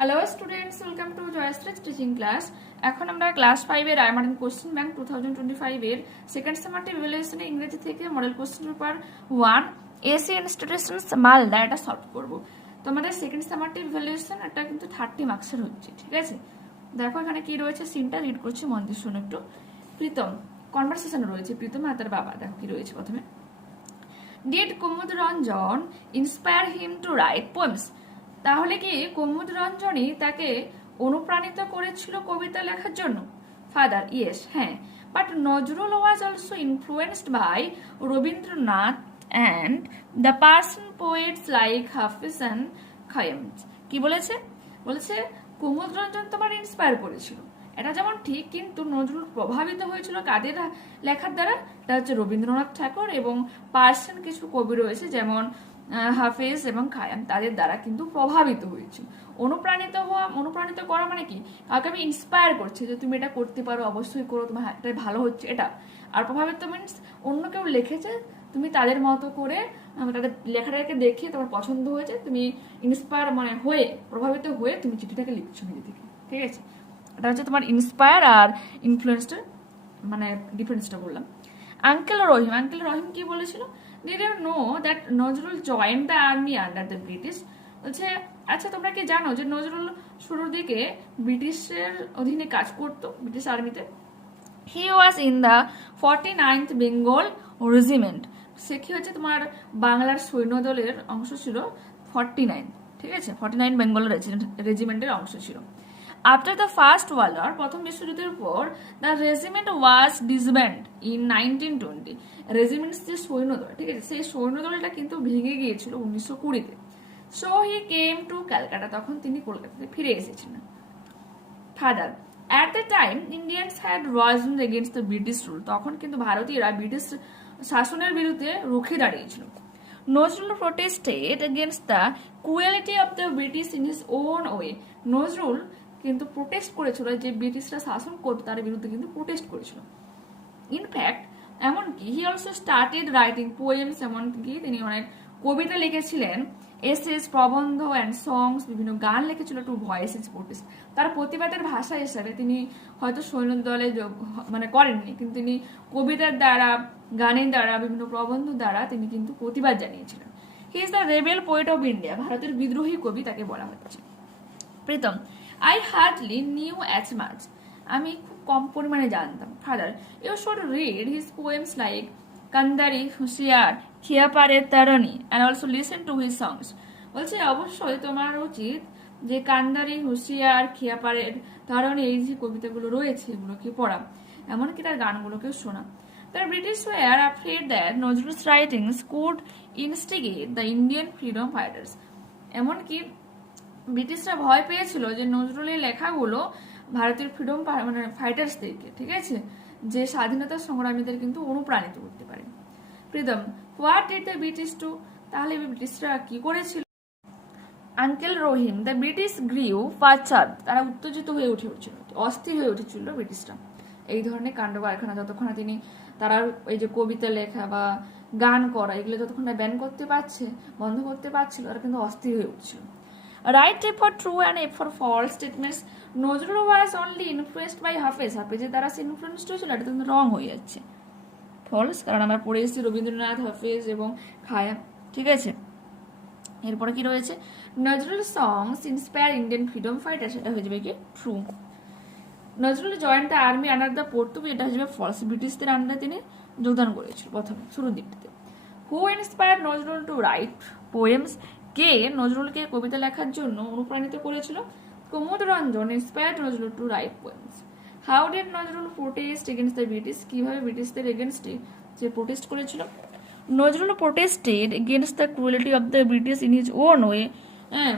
Hello students, welcome to Jayashree teaching class. এখন আমরা class 5 এর আইমার্টিন কোশ্চেন ব্যাংক 2025 এর সেকেন্ড সামারটিভ ইভ্যালুয়েশনে ইংরেজি থেকে model question paper 1 AC institutions Malda এটা সলভ করব। তো আমাদের সেকেন্ড সামারটিভ ইভ্যালুয়েশন এটা কিন্তু 30 মার্কসের হচ্ছে, ঠিক আছে। দেখো এখানে কি রয়েছে, সিনটা রিড করছি, মন দিয়ে শোনো একটু। প্রীতম কনভারসেশন রয়েছে, প্রীতম আর তার বাবা। দেখো কি রয়েছে প্রথমে। Did Kumud Ranjan inspire him to write poems? তাহলে কি কুমুদ রঞ্জনই তাকে অনুপ্রাণিত করেছিল কবিতা লেখার জন্য? ফাদার ইয়েস, হ্যাঁ, but Nazrul was also influenced by Rabindranath and the Persian poets like Hafiz and Khayyam. কি বলেছে? বলেছে কুমুদ রঞ্জন তোমার ইন্সপায়ার করেছিল, এটা যেমন ঠিক, কিন্তু নজরুল প্রভাবিত হয়েছিল কাদের লেখার দ্বারা? এটা হচ্ছে রবীন্দ্রনাথ ঠাকুর এবং পার্সিয়ান কিছু কবি রয়েছে যেমন হাফেজ এবং খায়াম, তাদের দ্বারা কিন্তু প্রভাবিত হয়েছে। অনুপ্রাণিত করা মানে কি? কাউকে আমি ইন্সপায়ার করছি যে তুমি এটা করতে পারো, অবশ্যই করো, তোমার এটাই ভালো হচ্ছে এটা। আর প্রভাবিত মিনস অন্য কেউ লিখেছে, তুমি তাদের মতো করে তাদের লেখাটাকে দেখে তোমার পছন্দ হয়েছে, তুমি ইন্সপায়ার মানে হয়ে প্রভাবিত হয়ে তুমি চিঠিটাকে লিখছো নিজে থেকে, ঠিক আছে। এটা হচ্ছে তোমার ইন্সপায়ার আর ইনফ্লুয়েন্সটা, মানে ডিফারেন্সটা বললাম। আঙ্কেল রহিম কি বলেছিল? Did you know that Nazrul joined the army under the British? বলছে আচ্ছা তোমরা কি জানো যে নজরুল শুরুর দিকে ব্রিটিশের অধীনে কাজ করতো, ব্রিটিশ আর্মিতে। He was in the 49th Bengal regiment. সে কি হচ্ছে তোমার বাংলার সৈন্যদলের অংশ ছিল 49, ঠিক আছে, 49 বেঙ্গল রেজিমেন্টের অংশ ছিল। After the first world war, প্রথম বিশ্বযুদ্ধের পর, the regiment was disband in 1920। Regiments যে সৈন্যদল, ঠিক আছে, সেই সৈন্যদলটা কিন্তু ভেঙে গিয়েছিল 1920-তে। So he came to Calcutta, তখন তিনি কলকাতাতে ফিরে এসেছিলেন। Father at the time Indians had raised against the British rule, তখন কিন্তু ভারতীয়রা ব্রিটিশ শাসনের বিরুদ্ধে রুখে দাঁড়িয়েছিল। Nazrul protested against the cruelty of the British in his own way. Nazrul কিন্তু প্রোটেস্ট করেছিল, যে ব্রিটিশরা শাসন করতো তার বিরুদ্ধে কিন্তু প্রোটেস্ট করেছিল। ইনফ্যাক্ট এমনকি হি অলসো স্টার্টেড রাইটিং পোয়েমস, এমনকি তিনি অনেক কবিতা লিখেছিলেন, এসেস, প্রবন্ধ অ্যান্ড সংস, বিভিন্ন গান লিখেছিল টু ভয়েস ইজ প্রোটেস্ট। তার প্রতিবাদের ভাষা হিসাবে তিনি হয়তো সৈন্য দলে মানে করেননি, কিন্তু তিনি কবিতার দ্বারা, গানের দ্বারা, বিভিন্ন প্রবন্ধ দ্বারা তিনি কিন্তু প্রতিবাদ জানিয়েছিলেন। He is the rebel poet of India, ভারতের বিদ্রোহী কবি তাকে বলা হচ্ছে। Pritam I hardly knew as much, আমি খুব কম পরিমাণে জানতাম। Father you should read his poems like Kandari, Hushiyar, খিয়াপাড়ের Tarani and also listen to his songs. বলছে অবশ্যই তোমার উচিত যে কান্দারি, হুঁশিয়ার, খিয়াপাড়ের তারণী, এই যে কবিতাগুলো রয়েছে এগুলোকে পড়া, এমনকি তার গানগুলোকেও শোনা। The British were afraid that Nazrul's writings could instigate the Indian freedom fighters. এমনকি ব্রিটিশরা ভয় পেয়েছিল যে নজরুলের লেখাগুলো ভারতের ফ্রিডম মানে ফাইটার্সদেরকে, ঠিক আছে, যে স্বাধীনতা সংগ্রামীদের কিন্তু অনুপ্রাণিত করতে পারে। Pritam what did the British do? তাহলে ব্রিটিশরা কি করেছিল? Uncle Rahim the British grew power, তারা উত্তেজিত হয়ে উঠেছিল, অস্থির হয়ে উঠেছিল ব্রিটিশরা এই ধরনের কাণ্ড কারখানা যতক্ষণ তিনি তারা এই যে কবিতা লেখা বা গান করা এগুলো যতক্ষণ না ব্যান করতে পারছে, বন্ধ করতে পারছিল, ওরা কিন্তু অস্থির হয়ে উঠছিল। Write A for true and A for false statements. Nazrul was only influenced by Hafez, হাফেজের দ্বারা সে ইনফ্লুয়েন্সড হয়েছিল, এটা কিন্তু রং হয়ে যাচ্ছে, ফলস, কারণ আমরা পড়ে এসেছি রবীন্দ্রনাথ, হাফেজ এবং খায়াম, ঠিক আছে। এরপরে কি রয়েছে? নজরুল সংস ইন্সপায়ার ইন্ডিয়ান ফ্রিডম ফাইটার, সেটা হয়ে যাবে কি true. Nazrul joined the army under the Portuguese, এটা হয়ে যাবে ফলস, ব্রিটিশদের আন্ডারে তিনি যোগদান করেছিল প্রথমে শুরুর দিকটাতে। Who inspire Nazrul to write poems, কে নজরুলকে কবিতা লেখার জন্য অনুপ্রাণিত করেছিল? Kumud Ranjan inspired Nazrul to write poems. How did Nazrul protest against the British, কিভাবে ব্রিটিশদের এগেনস্টে যে প্রোটেস্ট করেছিল? Nazrul protested against the cruelty of the British in his own way, হ্যাঁ,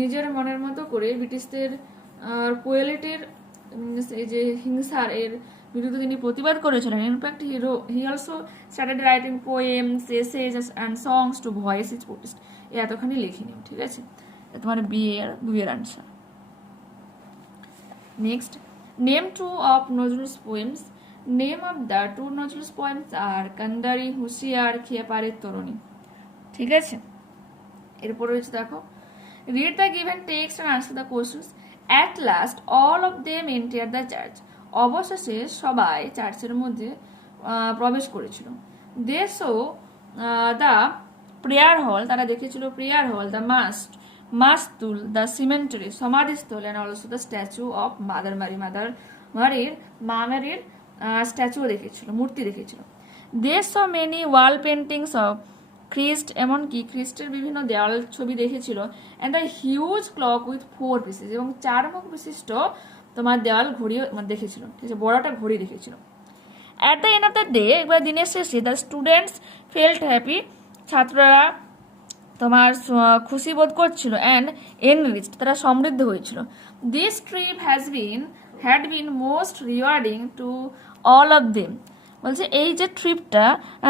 নিজের মনের মতো করে ব্রিটিশদের ক্রুয়েলিটির, এই যে হিংসার, এর বিরুদ্ধে তিনি প্রতিবাদ করেছিলেন। In fact he also started writing poems, essays and songs to voice his protest. এতখানি লিখে নিও, ঠিক আছে, তোমার বিয়ে আর দুইয়ের answer. Next, name two of Nazrul's poems. Name of the two Nazrul's poems are Kandari, Hushiyar, খিয়াপাড়ের তরুণী, ঠিক আছে। এরপর রয়েছে দেখো Read the given text and answer the questions. At last, all of them entered the church. অবশেষে সবাই চার্চের মধ্যে প্রবেশ করেছিল। They saw the prayer hall, তারা দেখেছিল প্রেয়ার হল, the মাস্তুল, the cemetery, সমাধিস্থল, and also the statue of mother মারির স্ট্যাচুও দেখেছিল, মূর্তি দেখেছিল। They saw many wall paintings of খ্রিস্ট, এমনকি খ্রিস্টের বিভিন্ন দেওয়াল ছবি দেখেছিল। And the huge clock with 4 pieces, এবং 4 মুখ বিশিষ্ট তোমার দেওয়াল ঘড়ি দেখেছিল, ঠিক আছে, বড়টা ঘড়ি দেখেছিল। At the end of the day, একবার দিনের শেষে, দ্য স্টুডেন্টস ফেল্ট হ্যাপি, ছাত্ররা তোমার খুশি বোধ করছিল। অ্যান্ড এনরিচড, তারা সমৃদ্ধ হয়েছিল। This trip had been most rewarding to all of them, বলছে এই যে ট্রিপটা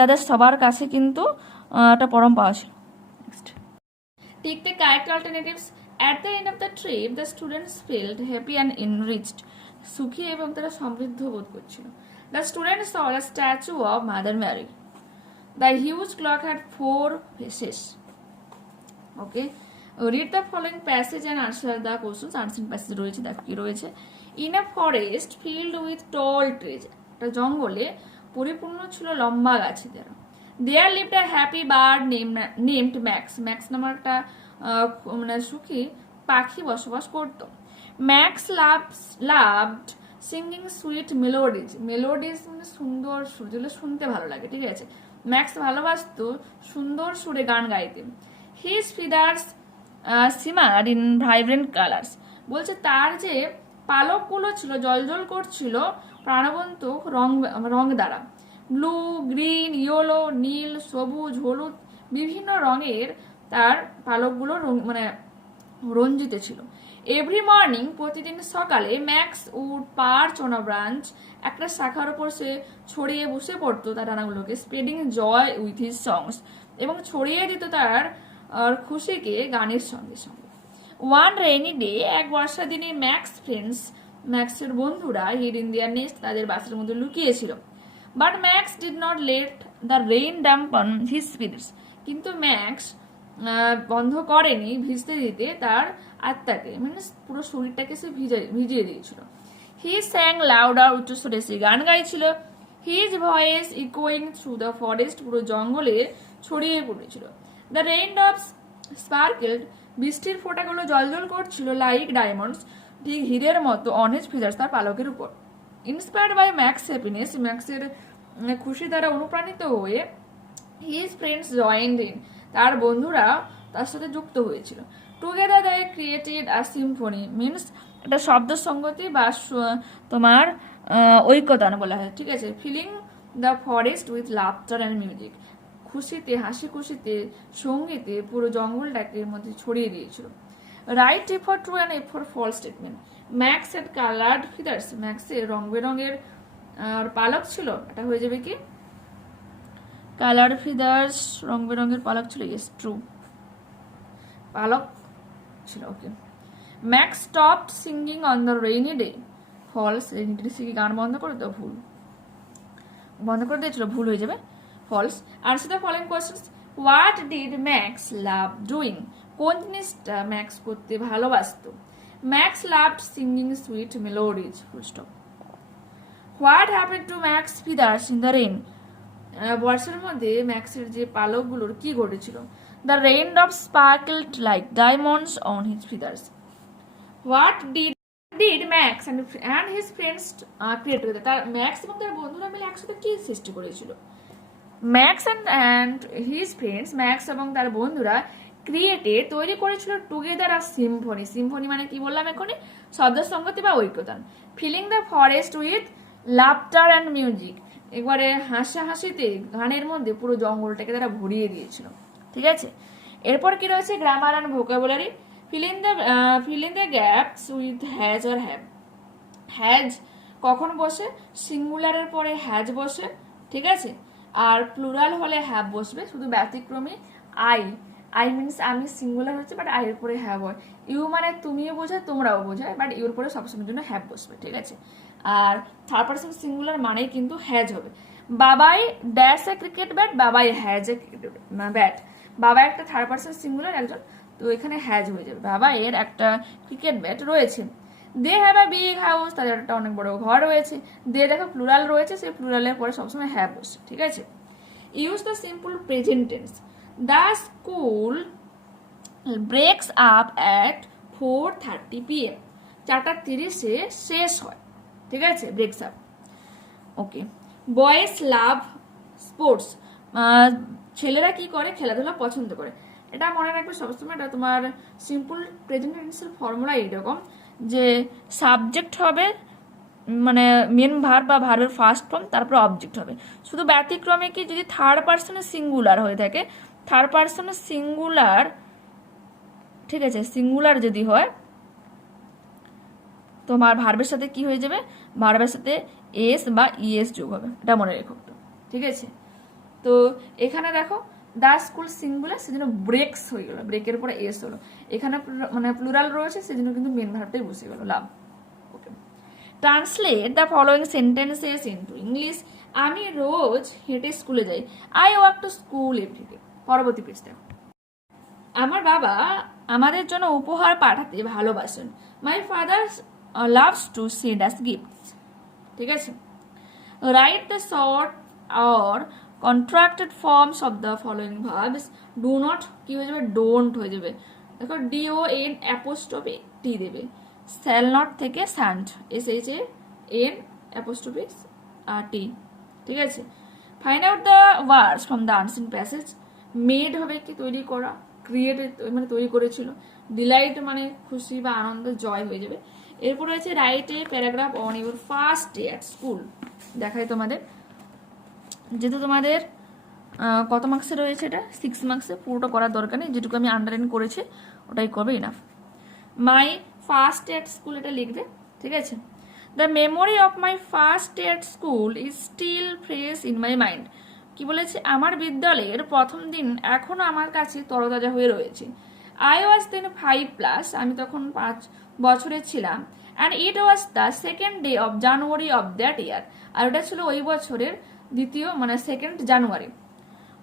তাদের সবার কাছে কিন্তু একটা পরম পাওয়া ছিল। Next, tick the correct alternatives. At the end of the trip the students felt happy and enriched, সুখী এবং তারা সমৃদ্ধ বোধ করছিল। The students saw a statue of mother Mary, the huge clock had 4 faces. Okay, read the following passage and answer the questions. Answering passage রয়েছে, দেখো কি রয়েছে। In a forest filled with tall trees, একটা জঙ্গলে পরিপূর্ণ ছিল লম্বা গাছে দ্বারা। দেয়ার lived a happy bird named Max, Max নামের একটা মানে সুখী পাখি বসবাস করত। Max loved singing sweet melodies, melodies মানে সুন্দর সুর, যেগুলো শুনতে ভালো লাগে, ঠিক আছে। ম্যাক্স ভালোবাসত সুন্দর সুরে গান গাইতে। His feathers shimmered in vibrant colours, বলছে তার যে পালকগুলো ছিল জলজল করছিল প্রাণবন্ত রং দ্বারা। ব্লু, গ্রিন, ইয়েলো, নীল, সবুজ, হলুদ, বিভিন্ন রঙের তার পালকগুলো মানে রঞ্জিত ছিল। এভরি মর্নিং, প্রতিদিন সকালে, Max would perch on a branch, একটা শাখার উপর সে ছড়িয়ে বসে পড়তো তার ডানাগুলোকে। Spreading joy with his songs, এবং ছড়িয়ে দিত তার খুশিকে গানের সঙ্গে সঙ্গে। ওয়ান রেইনি ডে, এক বর্ষা দিনে, ম্যাক্সের বন্ধুরা হিড ইন দেয়ার নেস্ট, তাদের বাসার মধ্যে লুকিয়েছিল। But Max did not let the rain dampen his spirits, কিন্তু ম্যাক্স বন্ধ করেনি ভিজতে দিতে তার আত্মাকে, মিনস পুরো শরীরটাকে সে ভিজিয়ে দিয়েছিল। হি স্যাং লাউডার, উচ্চস্বরে সে গান গাইছিল। হিজ ভয়েস ইকোয়িং থ্রু দ্য ফরেস্ট, পুরো জঙ্গলে ছড়িয়ে পড়েছিল। দ্য রেইন ড্রপস স্পার্কেলড, বৃষ্টির ফোঁটাগুলো জলজল করছিল। লাইক ডায়মন্ডস, ঠিক হীরের মতো, অন হিজ ফিদার্স, তার পালকের উপর। ইন্সপায়ার্ড বাই ম্যাক্স হ্যাপিনেস, ম্যাক্সের খুশি দ্বারা অনুপ্রাণিত হয়ে, হিজ ফ্রেন্ডস জয়েন্ড ইন, তার বন্ধুরা তার সাথে যুক্ত হয়েছিল। Together they created a symphony, means একটা শব্দ সঙ্গতি বা তোমার ঐক্যতান বলা হয়, ঠিক আছে। Filling the forest with laughter and music, খুশিতে, হাসি খুশিতে, সঙ্গীতে পুরো জঙ্গলটাকে মধ্যে ছড়িয়ে দিয়েছিল। Write A for true and A for false statement. Max had coloured feathers, ম্যাক্সের রং বেরঙের পালক ছিল, এটা হয়ে যাবে কি কালার ফিদার্স, রং বেরঙের পালক ছিল, ইয়েস ট্রু, পালক ছিল, okay. Max stopped singing on the rainy day, false, rainy day সে গান বন্ধ করে তো ভুল, বন্ধ করে দিয়েছিল, ভুল হয়ে যাবে, false. Answer the following questions. What did Max love doing, কোন জিনিসটা ম্যাক্স করতে ভালোবাসত? Max loved singing sweet melodies, full stop. What happened to Max feathers in the rain, বর্ষার মধ্যে ম্যাক্সের যে পালকগুলোর কি ঘটেছিল? The rain drop sparkled like diamonds on his feathers. What did Max and his friends create together, তার Max এবং তার বন্ধুরা মিলে একসাথে কি সৃষ্টি করেছিল? Max and his friends, max এবং তার বন্ধুরা ক্রিয়েটেড, তৈরি করেছিল টুগেদার আর সিম্ফনি। সিম্ফনি মানে কি বললাম এখনই? শব্দ সংগতি বা ঐক্যতান। Filling the forest with laughter and music, একবারে হাসাহাসিতে, গানের মধ্যে পুরো জঙ্গলটাকে তারা ভরিয়ে দিয়েছিল, ঠিক আছে। এরপর কি রয়েছে? Grammar and vocabulary. Fill in the gaps with has or have. Has কখন বসে? সিঙ্গুলারের পরে হ্যাজ বসে, ঠিক আছে। আর প্লুরাল হলে হ্যাভ বসবে, শুধু ব্যতিক্রমী আই মিনস আমি সিঙ্গুলার হচ্ছে, বাট আই এর পরে হ্যাভ হয়। ইউ মানে তুমিও বোঝায়, তোমরাও বোঝায়, বাট ইউর পরে সবসময়ের জন্য হ্যাভ বসবে, ঠিক আছে। আর থার্ড পারসন সিঙ্গুলার মানেই কিন্তু হ্যাজ হবে। বাবাই ড্যাশ এ ক্রিকেট ব্যাট, বাবাই হ্যাজ এ ব্যাট। বাবা একটা থার্ড পারসন সিঙ্গুলার, একজন তো এখানে হ্যাজ হয়ে যাবে, বাবা এর একটা ক্রিকেট ব্যাট রয়েছে। They have a big house, তাদের একটা অনেক বড় ঘর রয়েছে। দে দেখো প্লুরাল রয়েছে, সেই প্লুরালের পরে সবসময় হ্যাভ বসে, ঠিক আছে। Use the simple present tense. The school ব্রেকস up at 4:30 PM, 4:30 শেষ হয়, ঠিক আছে, ব্রেকস আপ। ওকে, বয়েজ লাভ স্পোর্টস, ছেলেরা কি করে, খেলাধুলা পছন্দ করে। এটা মনে রাখবে সবসময়, এটা তোমার সিম্পল প্রেজেন্ট টেন্সের ফর্মুলা এইরকম যে সাবজেক্ট হবে মানে মেন ভার্ব বা ভার্বের ফার্স্ট ফর্ম, তারপর অবজেক্ট হবে। শুধু ব্যতিক্রমে কি যদি থার্ড পার্সনের সিঙ্গুলার হয়ে থাকে, থার্ড পার্সনের সিঙ্গুলার, ঠিক আছে, সিঙ্গুলার যদি হয় তোমার ভার্বের সাথে কি হয়ে যাবে, ভার্বের সাথে এস বা ইএস যোগ হবে, এটা মনে রেখো তো, ঠিক আছে। তো এখানে দেখো দা স্কুল সিঙ্গুলার, সেজন্য ব্রেকস হয়ে গেল, ব্রেকের পরে এস হলো। এখানে মানে প্লুরাল রয়েছে, সেজন্য কিন্তু মেন ভার্বটাই বসে গেল, love. Okay, translate the following sentences into English. আমি রোজ হেঁটে স্কুলে যাই। I walk to school every day. পরবর্তী পেজ দেখো। আমার বাবা আমাদের জন্য উপহার পাঠাতে ভালোবাসেন। My father loves to send us gifts, ঠিক আছে। Write the short or contracted forms of the following verbs. Do not কি হয়ে যাবে, ডোন্ট হয়ে যাবে। দেখো DON অ্যাপোস্ট্রফি টি দেবে। শ্যাল নট থেকে স্যান্ট, SHAN অ্যাপোস্ট্রফি টি, ঠিক আছে। Find out the words from the unseen passage. Made হবে কি তৈরি করা, ক্রিয়েট মানে তৈরি করেছিল। ডিলাইট মানে খুশি বা আনন্দ, জয় হয়ে যাবে। এরপর রয়েছে write a paragraph on your first day at school. দেখাই তোমাদের, যেহেতু তোমাদের কত মার্কসে রয়েছে, এটা 6 মার্কসে, পুরোটা করার দরকার নেই, যেটুকু আমি আন্ডারলাইন করেছি ওটাই করবে, enough. My first day at school এটা লিখবে, ঠিক আছে। The memory of my first day at school is still fresh in my mind. কি বলেছে, আমার বিদ্যালয়ের প্রথম দিন এখনো আমার কাছে তরতাজা হয়ে রয়েছে। আই ওয়াজ দেন 5+, আমি তখন 5 বছরের ছিলাম। And it was the second day of January of that year, আর ওটা ছিল ওই বছরের দ্বিতীয় মানে 2nd January.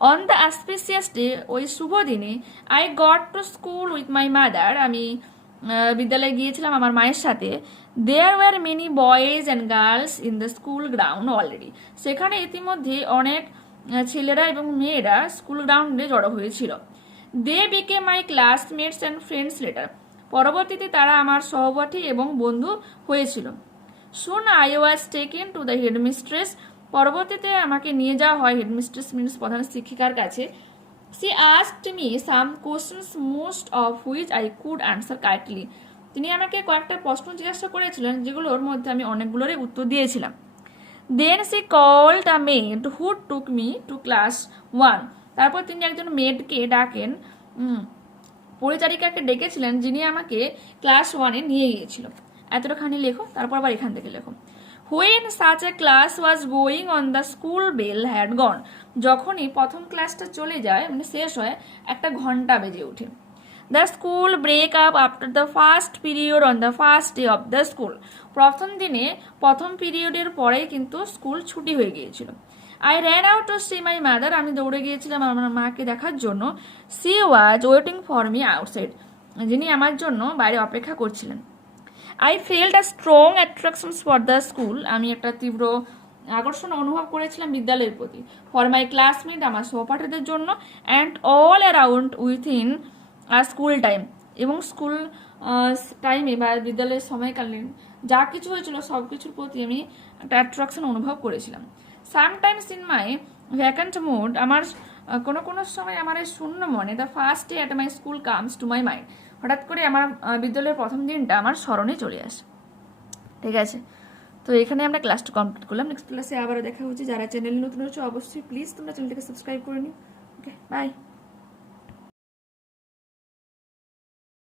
On the auspicious day, ওই শুভ দিনে, I got to school with my mother, আমি বিদ্যালয়ে গিয়েছিলাম আমার মায়ের সাথে। There were many boys and girls in the school ground already, সেখানে ইতিমধ্যে অনেক ছেলেরা এবং মেয়েরা স্কুল গ্রাউন্ডে জড়ো হয়েছিল। They became my classmates and friends later, পরবর্তীতে তারা আমার সহপাঠী এবং বন্ধু হয়েছিল। Soon I was taken to the headmistress, পরবর্তীতে আমাকে নিয়ে যাওয়া হয় হেডমিস্ট্রেস মিনস প্রধান শিক্ষিকার কাছে। She asked me some questions most of which I could answer correctly, তিনি আমাকে কয়েকটা প্রশ্ন জিজ্ঞাসা করেছিলেন যেগুলোর মধ্যে আমি অনেকগুলোরই উত্তর দিয়েছিলাম। Then she called a maid who took me to class 1, তারপর তিনি একজন মেডকে ডাকেন, পরিচারিকাকে ডেকেছিলেন, যিনি আমাকে ক্লাস 1-এ নিয়ে গিয়েছিল। এতটাখানি লেখো, তারপর আবার এখান থেকে লেখো। When such a class was going on, the school bell had gone, যখনই প্রথম ক্লাসটা চলে যায় মানে শেষ হয়, একটা ঘন্টা বেজে ওঠে। The school break up after the first period on the first day of the school, প্রথম দিনে প্রথম পিরিয়ডের পরেই কিন্তু স্কুল ছুটি হয়ে গিয়েছিল। I ran out to see my mother, আমি দৌড়ে গিয়েছিলাম আমার মাকে দেখার জন্য। She was waiting for me outside, যিনি আমার জন্য বাইরে অপেক্ষা করছিলেন। I felt a strong attraction for the school, আমি একটা তীব্র আকর্ষণ অনুভব করেছিলাম বিদ্যালয়ের প্রতি। ফর মাই ক্লাসমেট, আমার সহপাঠীদের জন্য। And all around within school time, এবং স্কুল টাইমে বা বিদ্যালয়ের সময়কালীন যা কিছু হয়েছিল সব কিছুর প্রতি আমি একটা অ্যাট্রাকশন অনুভব করেছিলাম। Sometimes in my vacant mood, আমার কোনো সময় আমার এই শূন্য মনে, the first day at my school comes to my mind, হঠাৎ করে আমার বিদ্যালয়ের প্রথম দিনটা আমার স্মরণে চলে আসে, ঠিক আছে। তো এখানে আমরা ক্লাসটা কমপ্লিট করলাম। নেক্সট ক্লাসে আবারও দেখা হচ্ছে। যারা চ্যানেল নতুন হচ্ছে অবশ্যই প্লিজ তোমরা চ্যানেলটাকে সাবস্ক্রাইব করে নিও। ওকে, বাই।